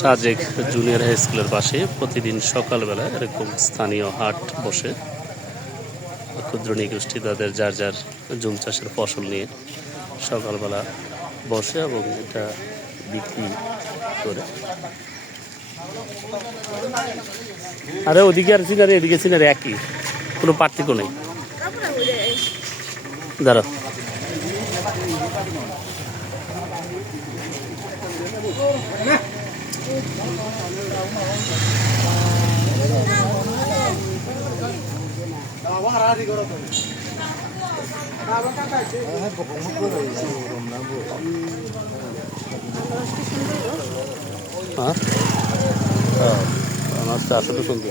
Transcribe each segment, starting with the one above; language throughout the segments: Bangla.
সাজেক জুনিয়র হাই স্কুলের পাশে প্রতিদিন সকালবেলা এরকম স্থানীয় হাট বসে। ক্ষুদ্র নিগোষ্ঠী তাদের যার যার জুম চাষের ফসল নিয়ে সকালবেলা বসে এবং এটা বিক্রি করে। আরে ওদিকে আর সিনারি, এদিকে সিনারি একই। কোনো পার্থক্য নেই। দাঁড়াও। হ্যাঁ আমার তো আসলে সুন্দর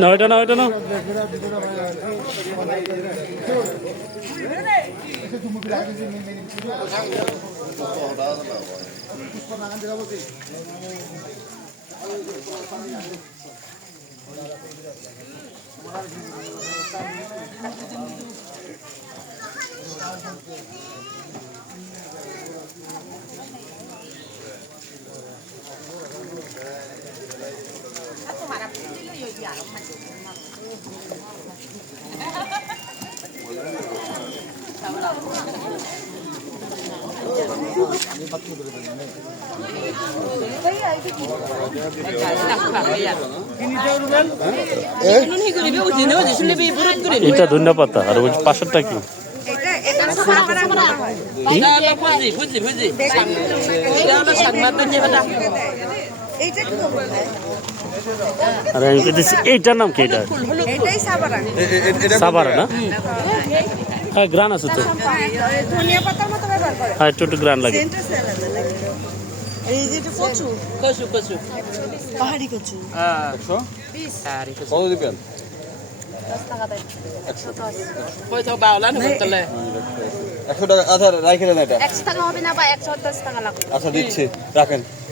না ওইটা না ওইটা না? এটা ধন্যবাদ পাতা আর ওই পাশেরটা কি এটা এটা সাবারা বলা হয় এইটা কি খবর আর আমি কইতেছি এইটার নাম কি এটা? সাবারা না? হ্যাঁ গ্রান আছে তো। মতো হ্যাঁ একটু একটু গ্রান লাগে। একশো? টাকা আচ্ছা রাখে দেন এটা। একশো টাকা হবে না বা একশো দশ টাকা লাগবে। আচ্ছা দিচ্ছি। রাখেন।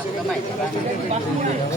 Cuma itu.